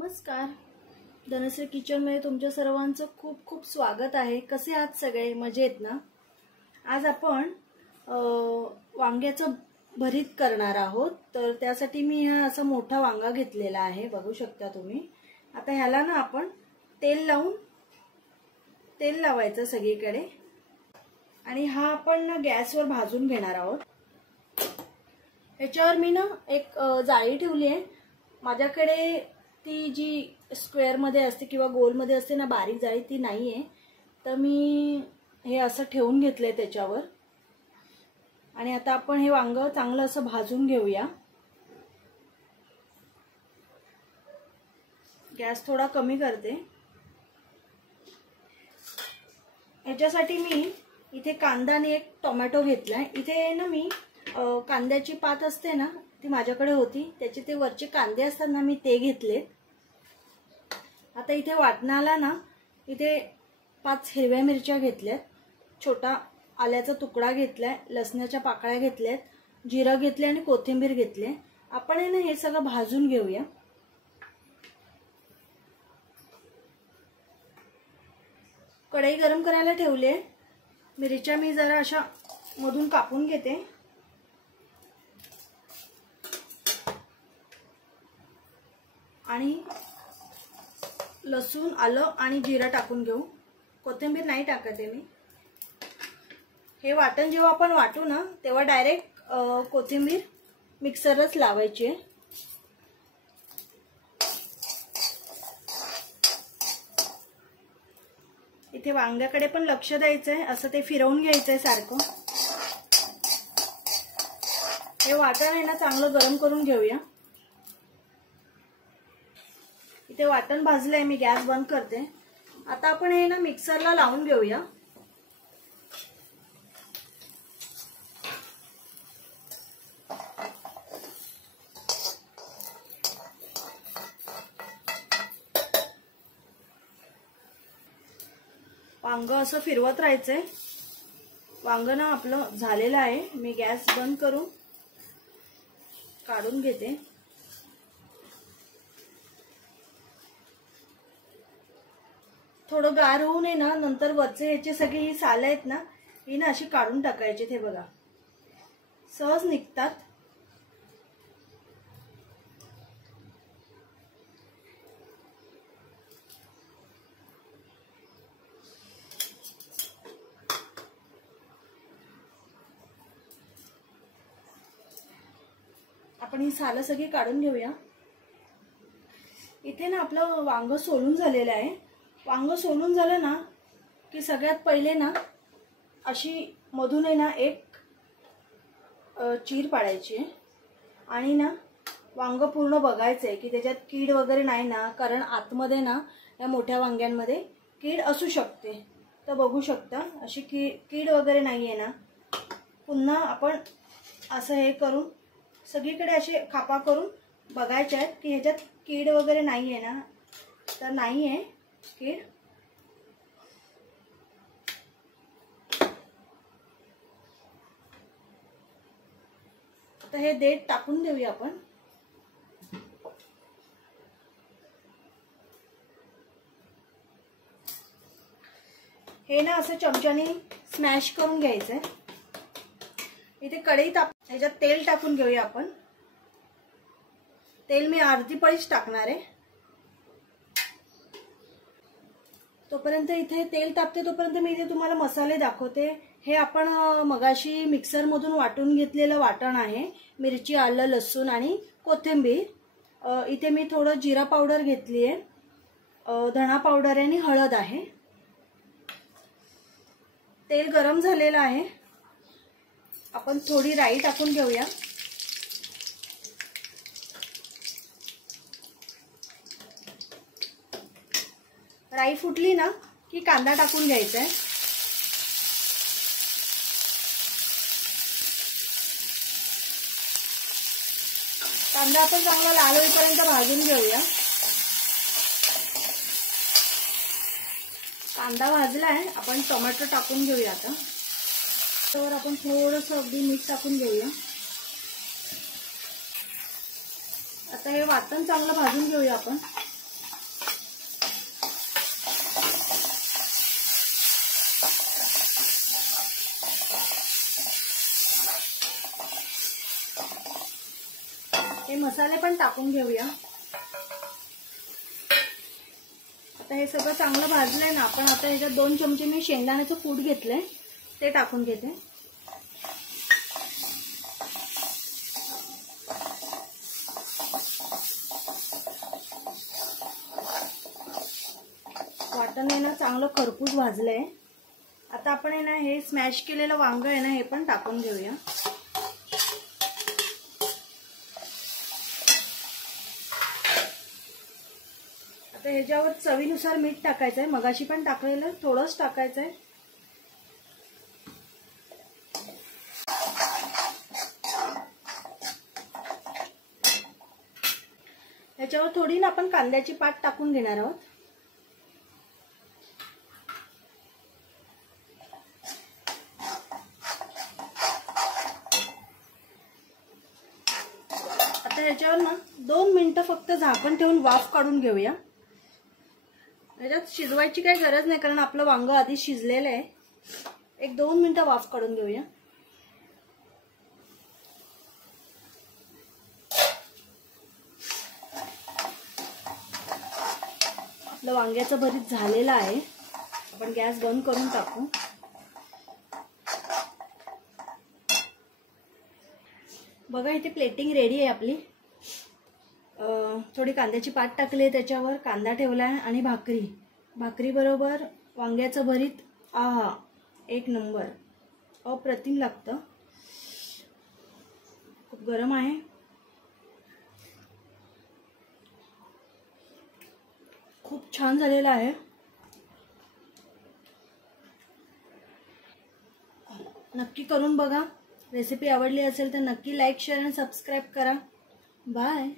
नमस्कार, धनश्री किचन मध्ये तुमच्या सर्वांचं खूप खूप स्वागत आहे। कसे आहात सगळे? मजेत ना? आज आपण वांग्याचं भरीत करणार आहोत। तर त्यासाठी मी हा असा मोठा वांगा घेतलेला आहे, बघू शकता तुम्ही। आता ह्याला ना आपण तेल लावायचं सगळीकडे आणि हा आपण ना गॅसवर भाजून घेणार आहोत। ह्याच्यावर मी ना एक जाळी ठेवली आहे। माझ्याकडे ती जी स्क्वेअर मध्ये असते किंवा गोल मध्ये असते ना बारीक जाळी, ती नाहीये, तर मी हे असं ठेवून घेतलंय त्याच्यावर। आणि आता आपण हे वांग चांगलं असं भाजून घेऊया। गॅस थोडा कमी करते। याच्यासाठी मी इथे कांदा आणि एक टोमॅटो घेतलाय। इथे ना मी कांद्याची पात असते ना, ती माझ्याकडे होती, त्याचे ते वरचे कांदे असतात ना, मी ते घेतले। आता इथे वाटणाला ना इथे 5 हिरव्या मिरच्या घेतल्यात, छोटा आल्याचा तुकडा घेतलाय, लसणाच्या पाकळ्या घेतल्यात, जिरं घेतले आणि कोथिंबीर घेतले। आपण हे ना हे सगळं भाजून घेऊया। कढई गरम करायला ठेवले। मिरच्या मी जरा अशा मधून कापून घेते आणि लसूण, आलं आणि जिरा टाकून घेऊ। कोथिंबीर नाही टाकते मी। हे वाटण जेव्हा आपण वाटू ना तेव्हा डायरेक्ट कोथिंबीर मिक्सरच लावायची आहे। इथे वांग्याकडे पण लक्ष द्यायचंय, असं ते फिरवून घ्यायचंय सारखं। हे वाटण आहे ना चांगलं गरम करून घेऊया। इथे वाटण भाजलंय, मी गॅस बंद करते। आता आपण हे ना मिक्सरला लावून घेऊया। वांग असं फिरवत राहायचंय। वांग ना आपलं झालेलं आहे। मी गॅस बंद करून काढून घेते। थोडं गार होऊ नये ना, नंतर वरचे ह्याचे सगळे ही साल आहेत ना, ही ना अशी काढून टाकायची। ते बघा सहज निघतात। आपण ही साल सगळी काढून घेऊया। इथे ना आपलं वांग सोलून झालेलं आहे। वांग सोलून झालं ना की सगळ्यात पहिले ना अशी मधून आहे ना एक चीर पाडायची आहे आणि ना वांग पूर्ण बघायचंय की त्याच्यात कीड वगैरे नाही ना, कारण आतमध्ये ना या मोठ्या वांग्यांमध्ये कीड असू शकते। तर बघू शकता अशी कीड वगैरे नाहीये ना। पुन्हा आपण असं हे करून सगळीकडे असे खापा करून बघायचे आहेत की ह्याच्यात कीड वगैरे नाहीये ना, तर नाहीये कीड। आता हे देठ टाकून देऊया आपण। हे ना असं चमच्याने स्मॅश करून घ्यायचंय। इथे कढईत ह्याच्यात तेल टाकून घेऊया आपण। तेल मी अर्धी पळीच टाकणार आहे। तोपर्यंत इथे तेल तापते तोपर्यंत मी इथे तुम्हाला मसाले दाखवते। हे आपण मगाशी मिक्सर मधून वाटून घेतलेलं वाटण आहे। मिरची, आलं, लसूण आणि कोथिंबीर। इथे मी थोडं जिरा पावडर घेतली आहे, धणा पावडर आणि हळद आहे। तेल गरम झालेलं आहे। आपण थोडी राई टाकून घेऊया। राई फुटली ना की कांदा टाकून घ्यायचा आहे। कांदा आपण चांगला लाल होईपर्यंत भाजून घेऊया। कांदा भाजलाय, आपण टोमॅटो टाकून घेऊया। आता तर आपण थोडंसं अगदी मीठ टाकून घेऊया। आता हे वाटण चांगलं भाजून घेऊया आपण। मसाले पण टाकून घेऊया। आता हे सगळं चांगलं भाजलंय ना आपण, आता ह्याच्यात 2 चमचे मी शेंगदाण्याचं कूट घेतलंय, ते टाकून घेते। वाटण आहे ना चांगलं खरपूस भाजलंय। आता आपण आहे ना हे स्मॅश केलेलं वांग आहे ना हे पण टाकून घेऊया। आता ह्याच्यावर चवीनुसार मीठ टाकायचंय, मगाशी पण टाकलेलं थोडंच टाकायचंय। ह्याच्यावर थोडी ना आपण कांद्याची पात टाकून घेणार आहोत। आता ह्याच्यावर ना 2 मिनिटं फक्त झाकण ठेवून वाफ काढून घेऊया। ह्याच्यात शिजवायची काही गरज नाही कारण आपलं वांग आधी शिजलेलं आहे। 1-2 मिनिटं वाफ काढून घेऊया। आपलं वांग्याचं भरीत झालेलं आहे, आपण गॅस बंद करून टाकू। बघा इथे प्लेटिंग रेडी आहे आपली। थोडी कांद्याची पात टाकली आहे, त्याच्यावर कांदा ठेवला आहे आणि भाकरी बरोबर वांग्याचं भरीत, आहा एक नंबर, अप्रतिम लागतं। खूप गरम आहे, खूप छान झालेलं आहे। नक्की करून बघा। रेसिपी आवडली असेल तर नक्की लाईक, शेअर आणि सबस्क्राईब करा। बाय।